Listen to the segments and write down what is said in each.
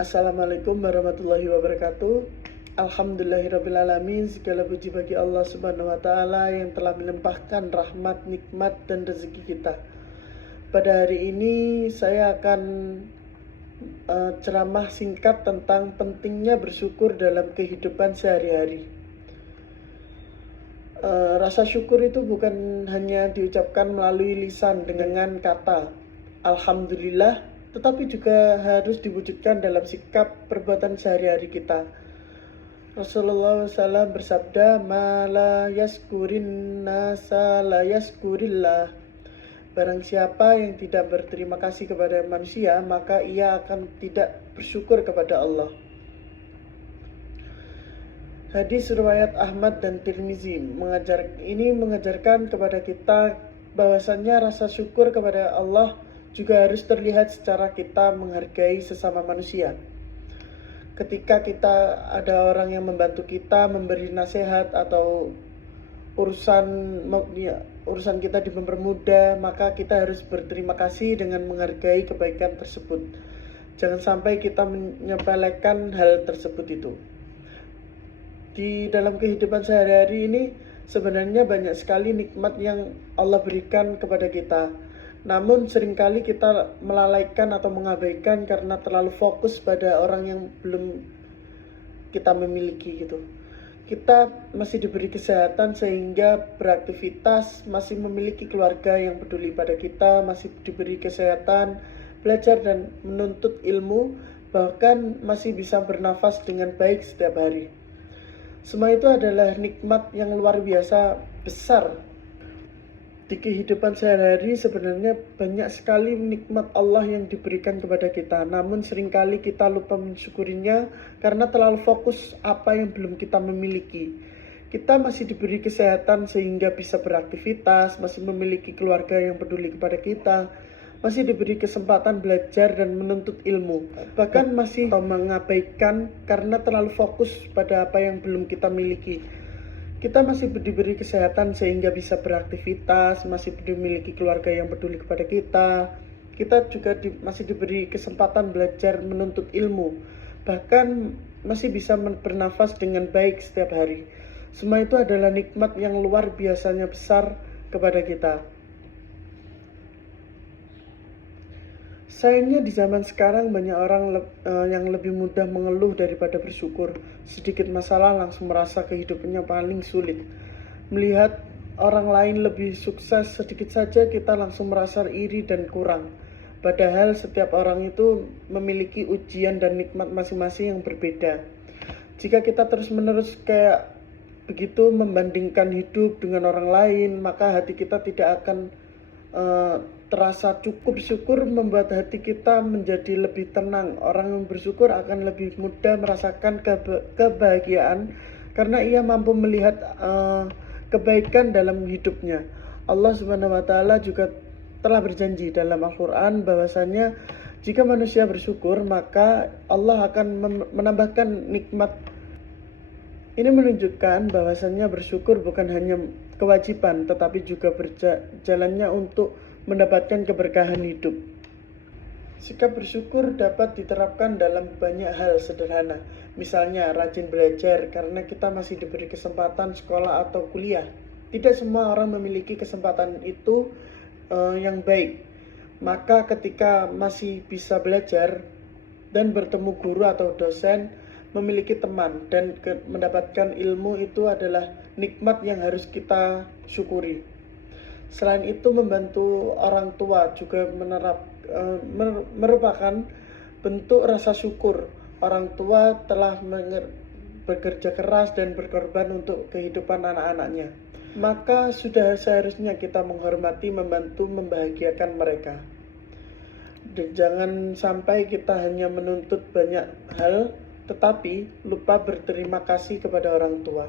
Assalamualaikum warahmatullahi wabarakatuh. Alhamdulillahirrabbilalamin. Segala puji bagi Allah subhanahu wa ta'ala yang telah melimpahkan rahmat, nikmat, dan rezeki kita. Pada hari ini saya akan ceramah singkat tentang pentingnya bersyukur dalam kehidupan sehari-hari. Rasa syukur itu bukan hanya diucapkan melalui lisan dengan kata Alhamdulillah, tetapi juga harus diwujudkan dalam sikap perbuatan sehari-hari kita. Rasulullah SAW bersabda, "Ma la yaskurin nasa la yaskurillah." Barang siapa yang tidak berterima kasih kepada manusia, maka ia akan tidak bersyukur kepada Allah. Hadis riwayat Ahmad dan Tirmizi mengajarkan kepada kita bahwasannya rasa syukur kepada Allah juga harus terlihat secara kita menghargai sesama manusia. Ketika kita ada orang yang membantu kita, memberi nasihat atau urusan kita dipermudah, maka kita harus berterima kasih dengan menghargai kebaikan tersebut. Jangan sampai kita menyepelekan hal tersebut itu. Di dalam kehidupan sehari-hari ini sebenarnya banyak sekali nikmat yang Allah berikan kepada kita. Namun seringkali kita melalaikan atau mengabaikan karena terlalu fokus pada orang yang belum kita memiliki gitu. Kita masih diberi kesehatan sehingga beraktivitas, masih memiliki keluarga yang peduli pada kita, masih diberi kesehatan, belajar dan menuntut ilmu, bahkan masih bisa bernafas dengan baik setiap hari. Semua itu adalah nikmat yang luar biasa besar. Di kehidupan sehari-hari sebenarnya banyak sekali nikmat Allah yang diberikan kepada kita. Namun seringkali kita lupa mensyukurinya karena terlalu fokus apa yang belum kita memiliki. Kita masih diberi kesehatan sehingga bisa beraktivitas, masih memiliki keluarga yang peduli kepada kita, masih diberi kesempatan belajar dan menuntut ilmu. Bahkan masih mengabaikan karena terlalu fokus pada apa yang belum kita miliki. Kita masih diberi kesehatan sehingga bisa beraktivitas, masih memiliki keluarga yang peduli kepada kita. Kita juga masih diberi kesempatan belajar menuntut ilmu. Bahkan masih bisa bernafas dengan baik setiap hari. Semua itu adalah nikmat yang luar biasanya besar kepada kita. Sayangnya di zaman sekarang banyak orang yang lebih mudah mengeluh daripada bersyukur. Sedikit masalah langsung merasa kehidupannya paling sulit. Melihat orang lain lebih sukses sedikit saja kita langsung merasa iri dan kurang. Padahal setiap orang itu memiliki ujian dan nikmat masing-masing yang berbeda. Jika kita terus-menerus kayak begitu membandingkan hidup dengan orang lain, maka hati kita tidak akan terasa cukup. Syukur membuat hati kita menjadi lebih tenang. Orang yang bersyukur akan lebih mudah merasakan kebahagiaan karena ia mampu melihat kebaikan dalam hidupnya. Allah Subhanahu wa ta'ala juga telah berjanji dalam Al-Quran bahwasanya jika manusia bersyukur maka Allah akan menambahkan nikmat. Ini menunjukkan bahwasannya bersyukur bukan hanya kewajiban, tetapi juga jalannya untuk mendapatkan keberkahan hidup. Sikap bersyukur dapat diterapkan dalam banyak hal sederhana. Misalnya rajin belajar karena kita masih diberi kesempatan sekolah atau kuliah. Tidak semua orang memiliki kesempatan itu yang baik. Maka ketika masih bisa belajar dan bertemu guru atau dosen, memiliki teman dan mendapatkan ilmu itu adalah nikmat yang harus kita syukuri. Selain itu membantu orang tua juga merupakan bentuk rasa syukur. Orang tua telah bekerja keras dan berkorban untuk kehidupan anak-anaknya. Maka sudah seharusnya kita menghormati, membantu, membahagiakan mereka. Dan jangan sampai kita hanya menuntut banyak hal tetapi lupa berterima kasih kepada orang tua.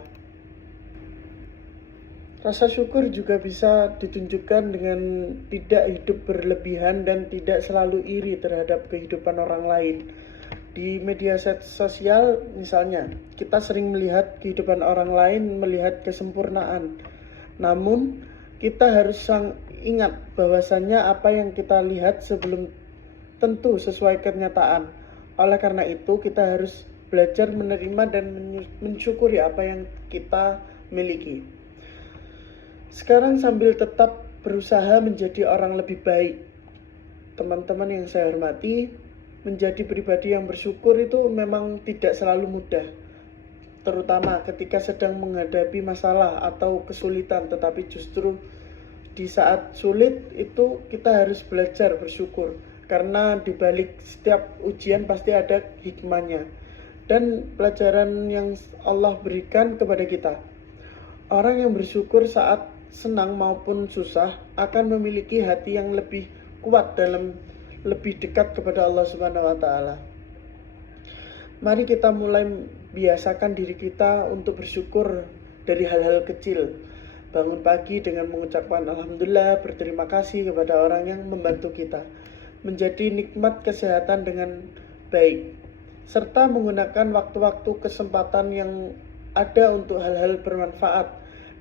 Rasa syukur juga bisa ditunjukkan dengan tidak hidup berlebihan dan tidak selalu iri terhadap kehidupan orang lain. Di media sosial misalnya, kita sering melihat kehidupan orang lain, melihat kesempurnaan. Namun, kita harus ingat bahwasannya apa yang kita lihat sebelum tentu sesuai kenyataan. Oleh karena itu, kita harus belajar menerima dan mensyukuri apa yang kita miliki. Sekarang sambil tetap berusaha menjadi orang lebih baik, teman-teman yang saya hormati, menjadi pribadi yang bersyukur itu memang tidak selalu mudah, terutama ketika sedang menghadapi masalah atau kesulitan. Tetapi justru di saat sulit itu kita harus belajar bersyukur, karena di balik setiap ujian pasti ada hikmahnya dan pelajaran yang Allah berikan kepada kita. Orang yang bersyukur saat senang maupun susah akan memiliki hati yang lebih kuat dalam lebih dekat kepada Allah Subhanahu wa taala. Mari kita mulai biasakan diri kita untuk bersyukur dari hal-hal kecil. Bangun pagi dengan mengucapkan alhamdulillah, berterima kasih kepada orang yang membantu kita, menjadi nikmat kesehatan dengan baik, serta menggunakan waktu-waktu kesempatan yang ada untuk hal-hal bermanfaat.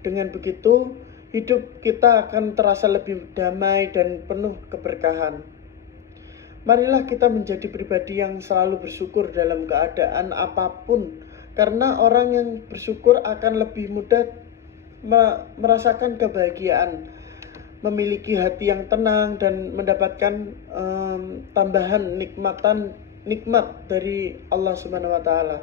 Dengan begitu, hidup kita akan terasa lebih damai dan penuh keberkahan. Marilah kita menjadi pribadi yang selalu bersyukur dalam keadaan apapun, karena orang yang bersyukur akan lebih mudah merasakan kebahagiaan, memiliki hati yang tenang, dan mendapatkan tambahan nikmat dari Allah Subhanahu wa taala.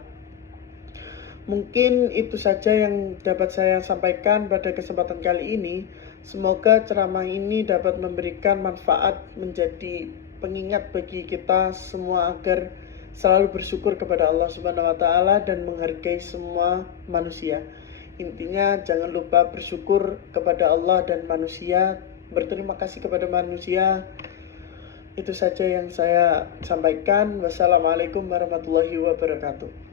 Mungkin itu saja yang dapat saya sampaikan pada kesempatan kali ini. Semoga ceramah ini dapat memberikan manfaat, menjadi pengingat bagi kita semua agar selalu bersyukur kepada Allah Subhanahu wa taala dan menghargai semua manusia. Intinya jangan lupa bersyukur kepada Allah dan manusia, berterima kasih kepada manusia. Itu saja yang saya sampaikan. Wassalamualaikum warahmatullahi wabarakatuh.